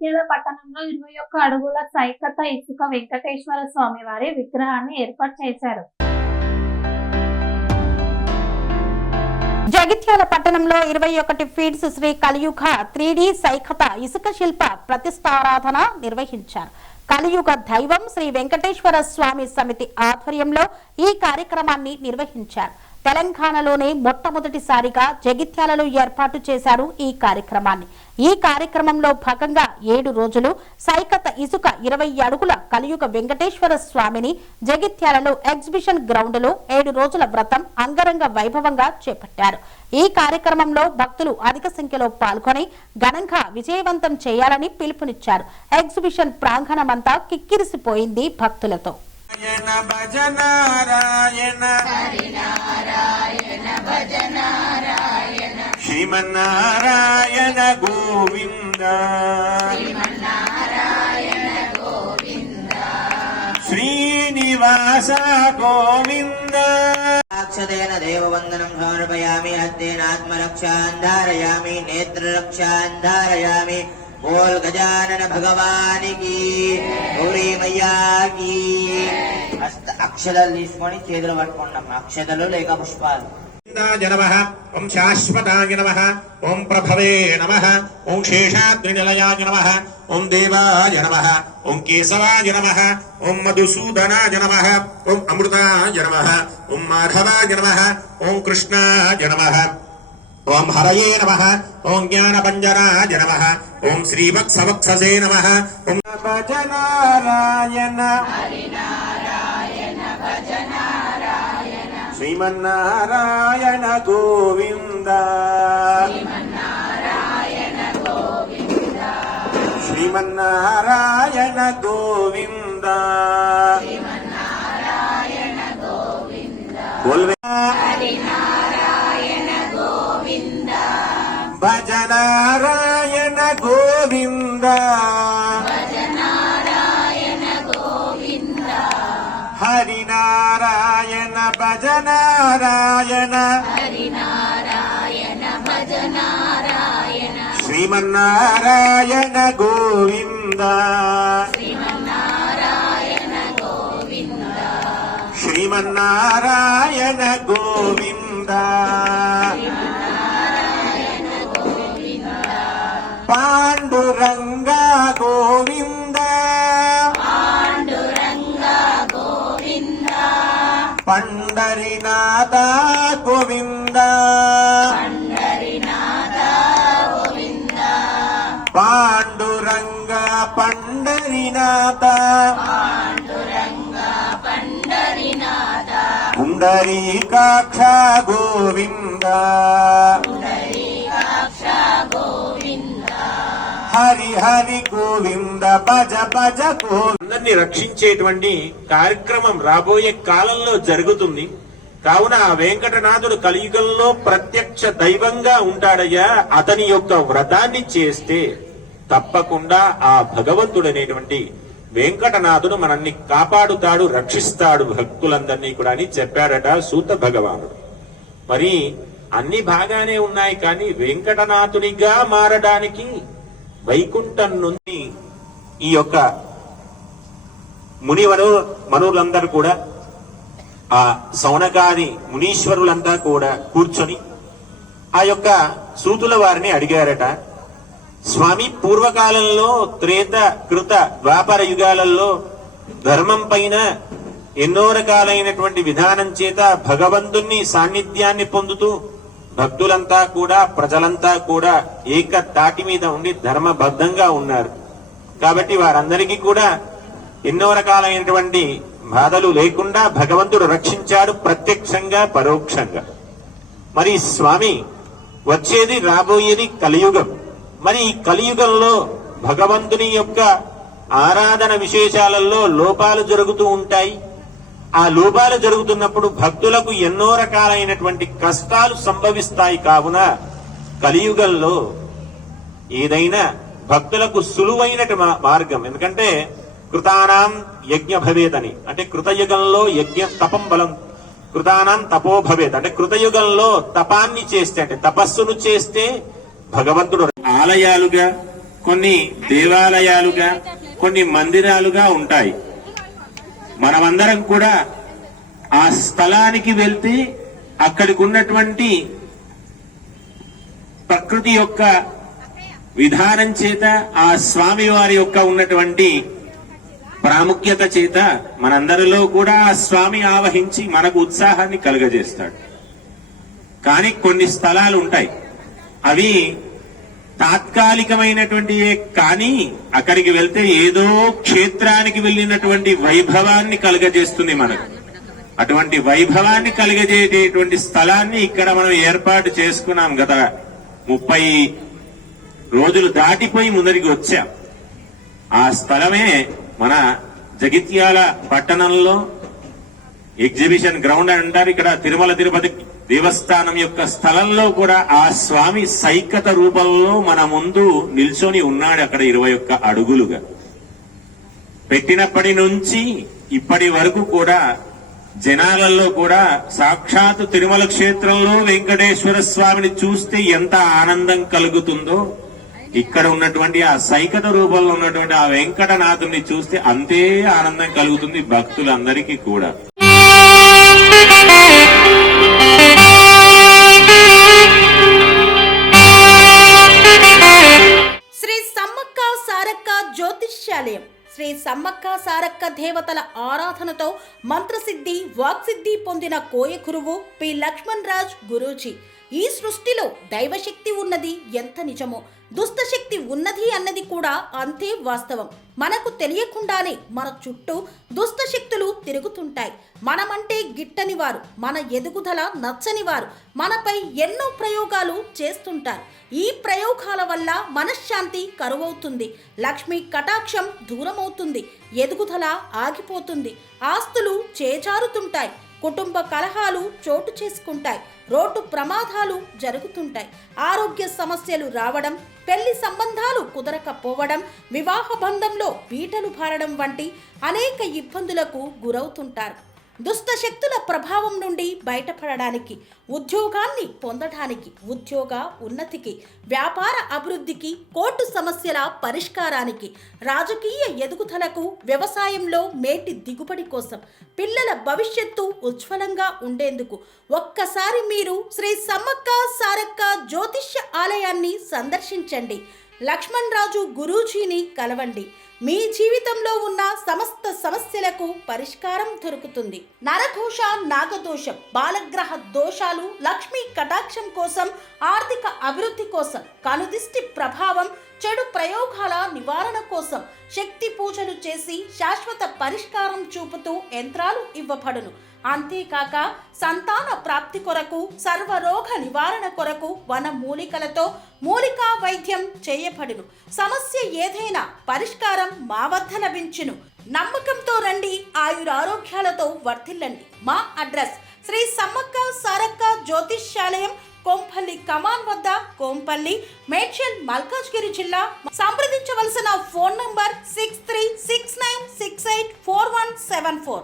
జగిత్యాల పట్టణంలో 21 అడుగుల సైకత ఇసుక వెంకటేశ్వర స్వామి వారి విగ్రహాన్ని ఏర్పాటు చేశారు. జగిత్యాల పట్టణంలో 21 ఫీట్స్ శ్రీ కలియుగ 3D సైకత ఇసుక శిల్ప ప్రతిష్టారాధన నిర్వహించారు. కలియుగ దైవం శ్రీ వెంకటేశ్వర స్వామి సమితి ఆధ్వర్యంలో ఈ కార్యక్రమాన్ని నిర్వహించారు. తెలంగాణలోనే మొట్టమొదటిసారిగా జగిత్యాలలో ఏర్పాటు చేశారు ఈ కార్యక్రమాన్ని. ఈ కార్యక్రమంలో భాగంగా 7 రోజులు సైకత ఇసుక 20 అడుగుల కలియుగ వెంకటేశ్వర స్వామిని జగిత్యాలలో ఎగ్జిబిషన్ గ్రౌండ్ లో 7 రోజుల వ్రతం అంగరంగ వైభవంగా చేపట్టారు. ఈ కార్యక్రమంలో భక్తులు అధిక సంఖ్యలో పాల్గొని ఘనంగా విజయవంతం చేయాలని పిలుపునిచ్చారు. ఎగ్జిబిషన్ ప్రాంగణమంతా కిక్కిరిసిపోయింది భక్తులతో. శ్రీమన్నారాయణ గోవింద శ్రీనివాస గోవింద. అక్షతేన దేవవందనం సమర్పయామి. హస్తేనాత్మరక్షాన్ ధారయామి. నేత్రరక్షాన్ ధారయామి. बोल गजानन भगवान की गौरी मैया की. అక్షతలు తీసుకొని చేతులు పట్టుకున్నాం. అక్షతలు లేక పుష్పాలు. నమః ఓం శాశ్వతాయ నమః ఓం ప్రభవే నమః ఓం శేషాద్రినిలయాయ నమః ఓం దేవాయ నమః ఓం కేశవాయ నమః ఓం మధుసూదనాయ నమః ఓం అమృతాయ నమః ఓం మాధవాయ నమః ఓం కృష్ణాయ నమః ఓం హరయే నమః ఓం జ్ఞానపంజరాయ నమః ఓం శ్రీవత్సవక్షసే నమః ఓం భజనారాయణ శ్రీమన్నారాయణ గోవింద శ్రీమన్నారాయణ గోవింద. భజనారాయణ గోవింద హరినారాయణ భజనారాయణ శ్రీమన్నారాయణ గోవింద శ్రీమన్నారాయణ గోవింద. పాండురంగ గోవింద పండరినాథ గోవింద పాండురంగ పండరినాథ పుండరీకాక్ష గోవింద హరి హరి గోవింద భజ భజ గోవింద. అందరినీ రక్షించేటువంటి కార్యక్రమం రాబోయే కాలంలో జరుగుతుంది. కావున ఆ వెంకటనాథుడు కలియుగంలో ప్రత్యక్ష దైవంగా ఉంటాడయ్యా. అతని యొక్క వ్రతాన్ని చేస్తే తప్పకుండా ఆ భగవంతుడనేటువంటి వెంకటనాథుడు మనల్ని కాపాడుతాడు, రక్షిస్తాడు భక్తులందరినీ కూడా అని చెప్పాడట సూత భగవానుడు. మరి అన్ని బాగానే ఉన్నాయి, కానీ వెంకటనాథునిగా మారడానికి వైకుంఠం నుండి ఈ యొక్క మనులందరూ కూడా ఆ సౌనకాది మునీశ్వరులంతా కూడా కూర్చొని ఆ యొక్క సూతుల వారిని అడిగారట, స్వామి పూర్వకాలంలో త్రేత కృత ద్వాపర యుగాలలో ధర్మం పైన ఎన్నో రకాలైనటువంటి విధానం చేత భగవంతుని సాన్నిధ్యాన్ని పొందుతూ భక్తులంతా కూడా ప్రజలంతా కూడా ఏక తాటి మీద ఉండి ధర్మబద్ధంగా ఉన్నారు. కాబట్టి వారందరికీ కూడా ఎన్నో రకాలైనటువంటి బాధలు లేకుండా భగవంతుడు రక్షించాడు, ప్రత్యక్షంగా పరోక్షంగా. మరి స్వామి వచ్చేది రాబోయేది కలియుగం. మరి ఈ కలియుగంలో భగవంతుని యొక్క ఆరాధన విశేషాలలో లోపాలు జరుగుతూ ఉంటాయి. ఆ లోపాలు జరుగుతున్నప్పుడు భక్తులకు ఎన్నో రకాలైనటువంటి కష్టాలు సంభవిస్తాయి. కావున కలియుగంలో ఏదైనా భక్తులకు సులువైన మార్గం, ఎందుకంటే కృతానాం యజ్ఞ భవేదని, అంటే కృతయుగంలో యజ్ఞ తపం బలం, కృతానాం తపో భవేద్, అంటే కృతయుగంలో తపాన్ని చేస్తే, అంటే తపస్సును చేస్తే భగవంతుడు ఆలయాలుగా కొన్ని దేవాలయాలుగా, కొన్ని మందిరాలుగా ఉంటాయి. మనమందరం కూడా ఆ స్థలానికి వెళ్తే అక్కడికి ఉన్నటువంటి ప్రకృతి యొక్క విధానం చేత, ఆ స్వామి వారి యొక్క ఉన్నటువంటి ప్రాముఖ్యత చేత మనందరిలో కూడా ఆ స్వామి ఆవహించి మనకు ఉత్సాహాన్ని కలుగజేస్తాడు. కానీ కొన్ని స్థలాలు ఉంటాయి, అవి తాత్కాలికమైనటువంటివే, కానీ అక్కడికి వెళ్తే ఏదో క్షేత్రానికి వెళ్ళినటువంటి వైభవాన్ని కలుగజేస్తుంది మనకు. అటువంటి వైభవాన్ని కలిగజేసేటువంటి స్థలాన్ని ఇక్కడ మనం ఏర్పాటు చేసుకున్నాం. గత 30 రోజులు దాటిపోయి ముందరికి వచ్చాం. ఆ స్థలమే మన జగిత్యాల పట్టణంలో ఎగ్జిబిషన్ గ్రౌండ్ అంటారు. ఇక్కడ తిరుమల తిరుపతి దేవస్థానం యొక్క స్థలంలో కూడా ఆ స్వామి సైకత రూపంలో మన ముందు నిల్చొని ఉన్నాడు. అక్కడ 21 అడుగులుగా పెట్టినప్పటి నుంచి ఇప్పటి వరకు కూడా జనాలలో కూడా సాక్షాత్ తిరుమల క్షేత్రంలో వెంకటేశ్వర స్వామిని చూస్తే ఎంత ఆనందం కలుగుతుందో, ఇక్కడ ఉన్నటువంటి ఆ సైకత రూపంలో ఉన్నటువంటి ఆ వెంకటనాథుని చూస్తే అంతే ఆనందం కలుగుతుంది భక్తులందరికీ కూడా. శ్రీ సమ్మక్క సారక్క జ్యోతిష్యాలయం శ్రీ సమ్మక్క సారక్క దేవతల ఆరాధనతో మంత్రసిద్ధి వాక్సిద్ధి పొందిన కోయ గురువు పి లక్ష్మణ్ రాజ్ గురూజీ. ఈ సృష్టిలో దైవశక్తి ఉన్నది ఎంత నిజమో, దుష్టశక్తి ఉన్నది అన్నది కూడా అంతే వాస్తవం. మనకు తెలియకుండానే మన చుట్టూ దుష్టశక్తులు తిరుగుతుంటాయి. మనమంటే గిట్టని వారు, మన ఎదుగుదల నచ్చని వారు మనపై ఎన్నో ప్రయోగాలు చేస్తుంటారు. ఈ ప్రయోగాల వల్ల మనశ్శాంతి కరువవుతుంది, లక్ష్మీ కటాక్షం దూరమవుతుంది, ఎదుగుదల ఆగిపోతుంది, ఆస్తులు చేజారుతుంటాయి, కుటుంబ కలహాలు చోటు చేసుకుంటాయి, రోడ్డు ప్రమాదాలు జరుగుతుంటాయి, ఆరోగ్య సమస్యలు రావడం, పెళ్లి సంబంధాలు కుదరకపోవడం, వివాహ బంధంలో పీటలు భారడం వంటి అనేక ఇబ్బందులకు గురవుతుంటారు. దుష్టశక్తుల ప్రభావం నుండి బయటపడడానికి, ఉద్యోగాన్ని పొందడానికి, ఉద్యోగ ఉన్నతికి, వ్యాపార అభివృద్ధికి, కోర్టు సమస్యల పరిష్కారానికి, రాజకీయ ఎదుగుదలకు, వ్యవసాయంలో మేటి దిగుబడి కోసం, పిల్లల భవిష్యత్తు ఉజ్వలంగా ఉండేందుకు ఒక్కసారి మీరు శ్రీ సమ్మక్క సారక్క జ్యోతిష్య ఆలయాన్ని సందర్శించండి. లక్ష్మణ్ రాజు గురూజీని కలవండి. మీ జీవితంలో ఉన్న సమస్త సమస్యలకు పరిష్కారం దొరుకుతుంది. నరదోష, నాగదోషం, బాలగ్రహ దోషాలు, లక్ష్మీ కటాక్షం కోసం, ఆర్థిక అభివృద్ధి కోసం, కనుదిష్టి ప్రభావం, చెడు ప్రయోగాల నివారణ కోసం శక్తి పూజలు చేసి శాశ్వత పరిష్కారం చూపుతూ యంత్రాలు ఇవ్వబడును. అంతేకాక సంతాన ప్రాప్తి కొరకు, సర్వరోగ నివారణ కొరకు వన మూలికలతో మూలికా వైద్యం చేయబడును. సమస్య ఏదైనా పరిష్కారం మా వద్ద లభించును. నమ్మకంతో రండి, ఆయురారోగ్యాలతో వర్ధిల్లండి. మా అడ్రస్ శ్రీ సమ్మక్క సారక్క జ్యోతిష్యాలయం, కొంపల్లి కమాన్ వద్ద, కొంపల్లి, మేడ్చల్, మల్కాజ్గిరి జిల్లా. సంప్రదించవలసిన ఫోన్ నంబర్ 6369684174.